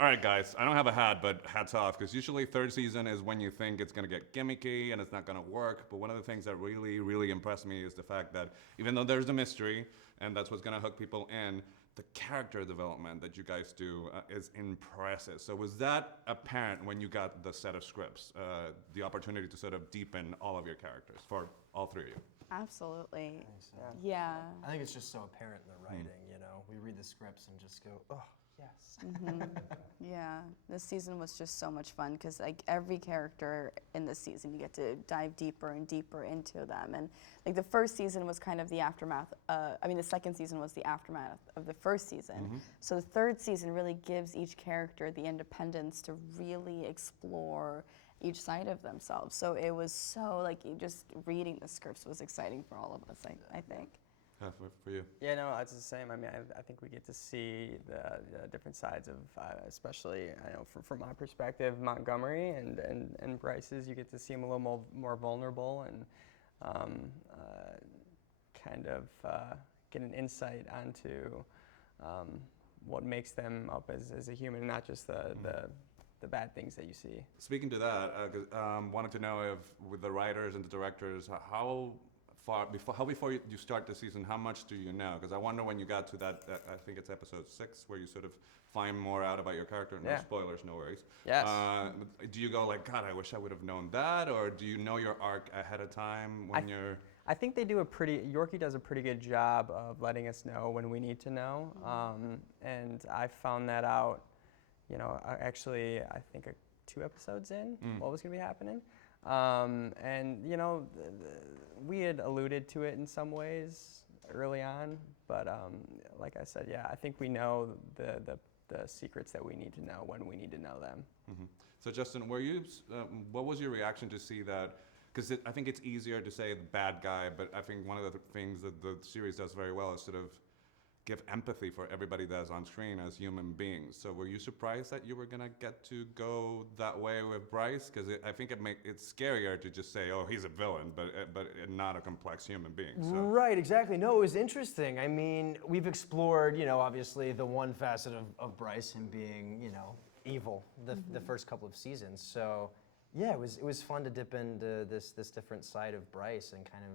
All right, guys, I don't have a hat, but hats off, because usually third season is when you think it's going to get gimmicky and it's not going to work. But one of the things that really, really impressed me is the fact that even though there's a mystery, and that's what's going to hook people in, the character development that you guys do is impressive. So was that apparent when you got the set of scripts, the opportunity to sort of deepen all of your characters for all three of you? Absolutely. So. Yeah. I think it's just so apparent in the writing, you know. We read the scripts and just go, oh, yes. Yeah, this season was just so much fun because like every character in this season, you get to dive deeper and deeper into them. And like the first season was kind of the aftermath. The second season was the aftermath of the first season. So the third season really gives each character the independence to really explore each side of themselves. So it was so like just reading the scripts was exciting for all of us. I think. For you. Yeah, no, it's the same. I mean, I think we get to see the different sides of, especially, I know from my perspective, Montgomery and Bryce's. You get to see him a little more vulnerable and kind of get an insight onto what makes them up as a human, not just the bad things that you see. Speaking to that, wanted to know if with the writers and the directors, how before you start the season, how much do you know? Because I wonder when you got to that, I think it's episode 6, where you sort of find more out about your character. No spoilers, no worries. Yes. Do you go like, God, I wish I would have known that? Or do you know your arc ahead of time when you're... I think they do Yorkie does a pretty good job of letting us know when we need to know. And I found that out, actually, I think 2 episodes in, what was going to be happening. And we had alluded to it in some ways early on, but like I said, I think we know the secrets that we need to know when we need to know them. So Justin, what was your reaction to see that? Because I think it's easier to say the bad guy, but I think one of the things that the series does very well is sort of give empathy for everybody that's on screen as human beings. So were you surprised that you were gonna get to go that way with Bryce? Because I think it's scarier to just say, oh, he's a villain, but not a complex human being. So. Right, exactly. No, it was interesting. I mean, we've explored, obviously the one facet of Bryce, him being, evil, the first couple of seasons. So yeah, it was fun to dip into this different side of Bryce and kind of,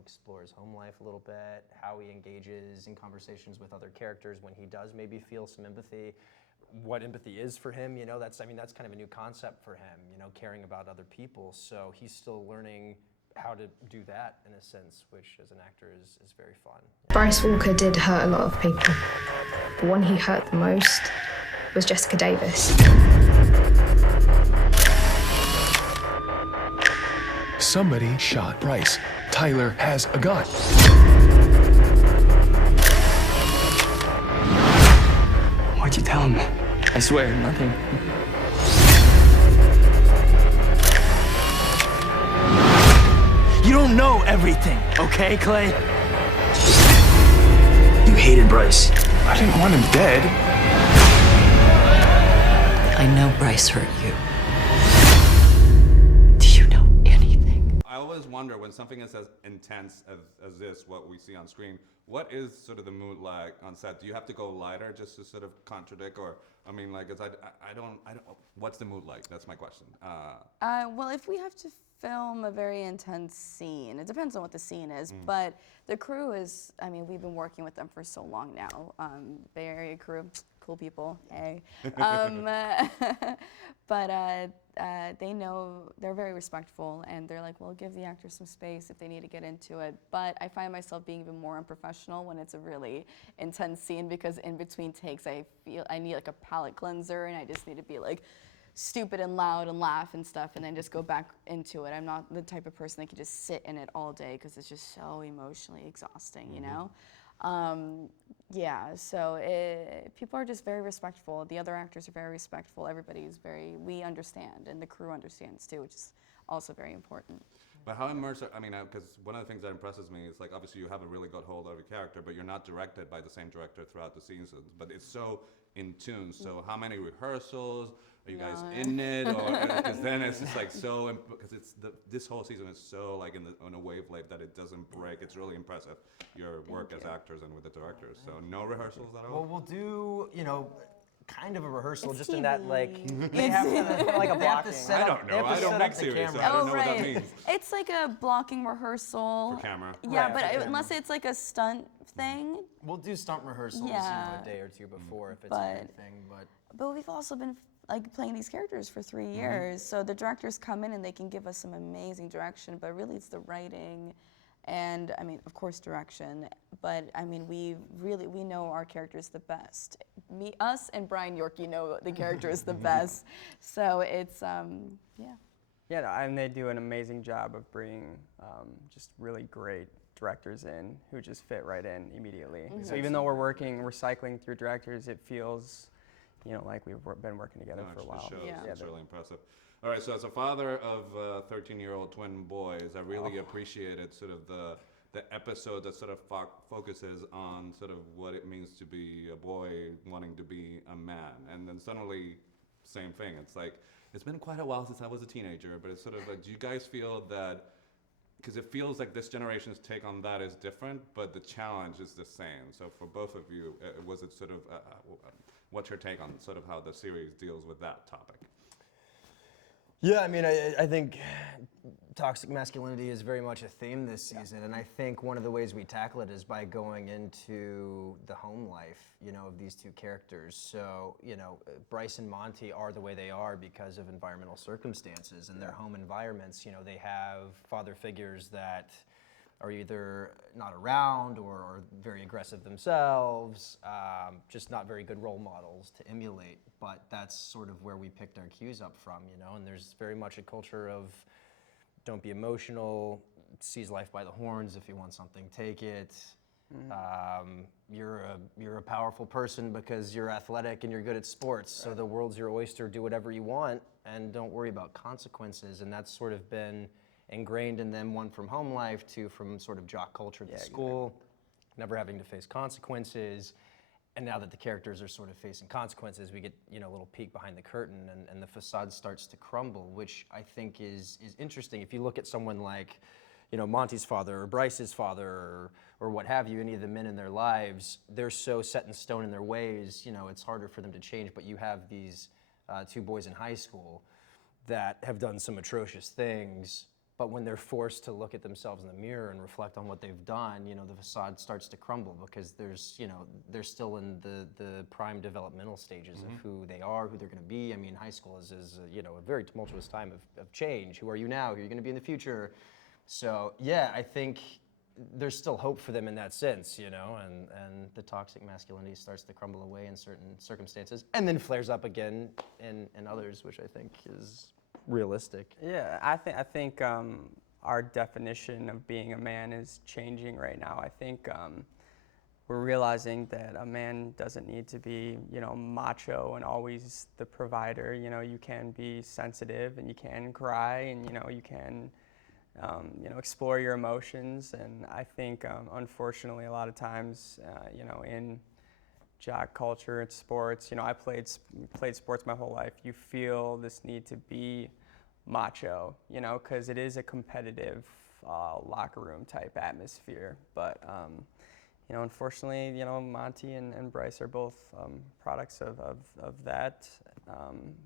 explore his home life a little bit, how he engages in conversations with other characters when he does maybe feel some empathy, what empathy is for him, that's kind of a new concept for him, caring about other people. So he's still learning how to do that in a sense, which as an actor is very fun. Bryce Walker did hurt a lot of people. The one he hurt the most was Jessica Davis. Somebody shot Bryce. Tyler has a gun. What'd you tell him? I swear, nothing. You don't know everything, okay, Clay? You hated Bryce. I didn't want him dead. I know Bryce hurt you. I always wonder when something is as intense as this, what we see on screen, what is sort of the mood like on set? Do you have to go lighter just to sort of contradict, or I don't. What's the mood like? That's my question. Well, if we have to film a very intense scene, it depends on what the scene is. But the crew is, we've been working with them for so long now. Bay Area crew, cool people. Hey. But they know, they're very respectful, and they're like, well, give the actors some space if they need to get into it. But I find myself being even more unprofessional when it's a really intense scene, because in between takes I feel I need like a palate cleanser, and I just need to be like stupid and loud and laugh and stuff, and then just go back into it. I'm not the type of person that can just sit in it all day, because it's just so emotionally exhausting, So people are just very respectful. The other actors are very respectful. We understand, and the crew understands too, which is also very important. But how immersive, because one of the things that impresses me is, like, obviously you have a really good hold of your character, but you're not directed by the same director throughout the seasons, but it's so in tune. So how many rehearsals? Are you guys in it? Or because then it's just like because this whole season is so like on a wavelength that it doesn't break. It's really impressive, your work as actors and with the directors. So no rehearsals at all? Well, we'll do, kind of a rehearsal, It's just in that like TV. they have to, like a they have to blocking. set I up. don't they know. have to I set don't up make the series, so camera. I don't know what that means. It's like a blocking rehearsal. For camera. Yeah, Right, but for camera. unless it's like a stunt thing. We'll do stunt rehearsals, Yeah. a day or two before if it's But- a big thing. But we've also been like playing these characters for 3 years, so the directors come in and they can give us some amazing direction. But really, it's the writing, and I mean, of course, direction. But I mean, we know our characters the best. Us and Brian Yorkie know the characters the best. So it's yeah. Yeah, no, and they do an amazing job of bringing just really great directors in who just fit right in immediately. So even though we're recycling through directors, it feels, like we've been working together for a while. Shows. Yeah. It's really impressive. All right, so as a father of 13-year-old twin boys, I really appreciated sort of the episode that sort of focuses on sort of what it means to be a boy wanting to be a man. And then suddenly, same thing. It's like, it's been quite a while since I was a teenager, but it's sort of like, do you guys feel that, because it feels like this generation's take on that is different, but the challenge is the same. So for both of you, was it sort of, what's your take on sort of how the series deals with that topic? Yeah, I mean, I think toxic masculinity is very much a theme this season, and I think one of the ways we tackle it is by going into the home life, of these two characters. So, Bryce and Monty are the way they are because of environmental circumstances and their home environments. They have father figures that are either not around or very aggressive themselves, just not very good role models to emulate. But that's sort of where we picked our cues up from, and there's very much a culture of don't be emotional, seize life by the horns. If you want something, take it. You're a powerful person because you're athletic and you're good at sports, so the world's your oyster, do whatever you want and don't worry about consequences. And that's sort of been ingrained in them, one from home life, two from sort of jock culture at the school, never having to face consequences. And now that the characters are sort of facing consequences, we get a little peek behind the curtain, and the facade starts to crumble, which I think is interesting. If you look at someone like, Monty's father or Bryce's father or what have you, any of the men in their lives, they're so set in stone in their ways. It's harder for them to change. But you have these two boys in high school that have done some atrocious things. But when they're forced to look at themselves in the mirror and reflect on what they've done, the facade starts to crumble because they're still in the prime developmental stages of who they are, who they're going to be. I mean, high school is a very tumultuous time of change. Who are you now? Who are you going to be in the future? So yeah, I think there's still hope for them in that sense, and the toxic masculinity starts to crumble away in certain circumstances, and then flares up again in others, which I think is realistic. Yeah, I think our definition of being a man is changing right now. I think we're realizing that a man doesn't need to be, macho and always the provider. You can be sensitive and you can cry and you can, explore your emotions. And I think, unfortunately, a lot of times, in jock culture and sports, I played sports my whole life. You feel this need to be macho, because it is a competitive locker room type atmosphere. But unfortunately, Monty and Bryce are both products of that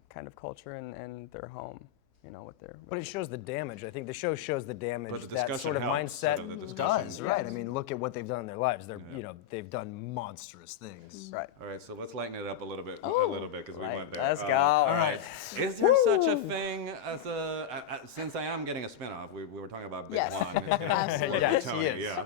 kind of culture and their home. With their. But it shows the damage. I think the show shows the damage But the that discussion sort of helps, mindset sort of the discussion. does. Right. I mean, look at what they've done in their lives. They're, they've done monstrous things. Right. All right, so let's lighten it up a little bit, because we Right. went there. Let's go. All right. Is there such a thing as since I am getting a spinoff, we were talking about Big Yes. One. Absolutely. Yes, Tony, he is. Yeah.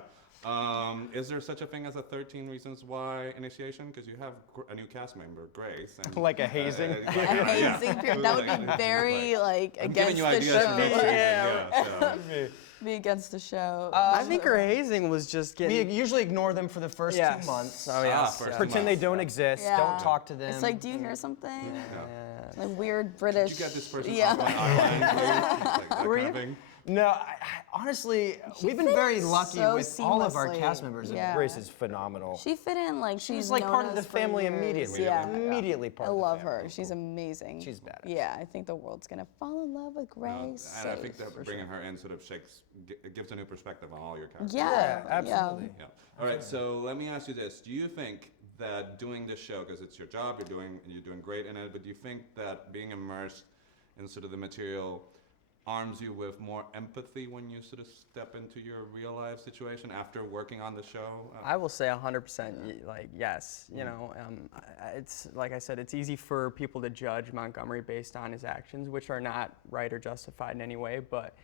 Is there such a thing as a 13 Reasons Why initiation? Because you have a new cast member, Grace. And, Like a hazing? Amazing. That would be very like I'm against giving you the ideas for next show. season. Yeah. So. Be against the show. I think her hazing was just We getting. usually ignore them for the first 2 months. Oh yes. first Pretend they don't exist. Yeah. Don't talk to them. It's like, do you hear something? Yeah. Like weird British. Did you get this person Yeah. off an island, please? Like that Were kind you? of thing? No, honestly, we've been fit very in lucky so with all of our seamlessly. cast members. Yeah. Grace is phenomenal. She fit in like She's like part of the known us for family years. immediately. Yeah. Immediately part I of the love family. her. She's amazing. She's badass. Yeah, I think the world's gonna fall in love with Grace. And I think that bringing her in sort of it gives a new perspective on all your characters. Yeah, absolutely. Yeah. All right, so let me ask you this. Do you think that doing this show, because it's your job, you're doing great in it, but do you think that being immersed in sort of the material arms you with more empathy when you sort of step into your real life situation after working on the show? I will say 100% like yes. You know, it's like I said, it's easy for people to judge Montgomery based on his actions, which are not right or justified in any way, but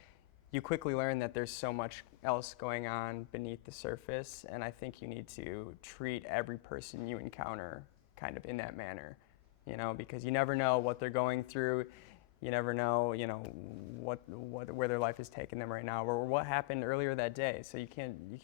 you quickly learn that there's so much else going on beneath the surface, and I think you need to treat every person you encounter kind of in that manner, you know, because you never know what they're going through. You never know, you know, where their life is taking them right now, or what happened earlier that day. So you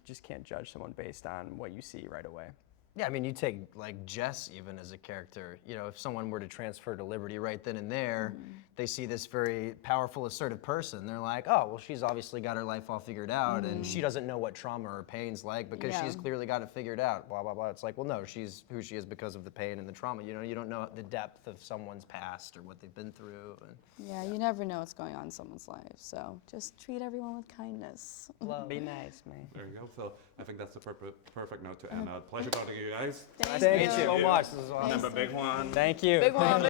just can't judge someone based on what you see right away. Yeah, I mean, you take like Jess even as a character. You know, if someone were to transfer to Liberty right then and there, they see this very powerful, assertive person. They're like, oh, well, she's obviously got her life all figured out, and she doesn't know what trauma or pain's like because she's clearly got it figured out. Blah blah blah. It's like, well, no, she's who she is because of the pain and the trauma. You know, you don't know the depth of someone's past or what they've been through. And Yeah, you never know what's going on in someone's life. So just treat everyone with kindness. Be nice, man. There you go. So I think that's the perfect note to end. Pleasure talking to you guys. Thank thank you you so much. This is awesome. Remember, big one. Thank you. Big one.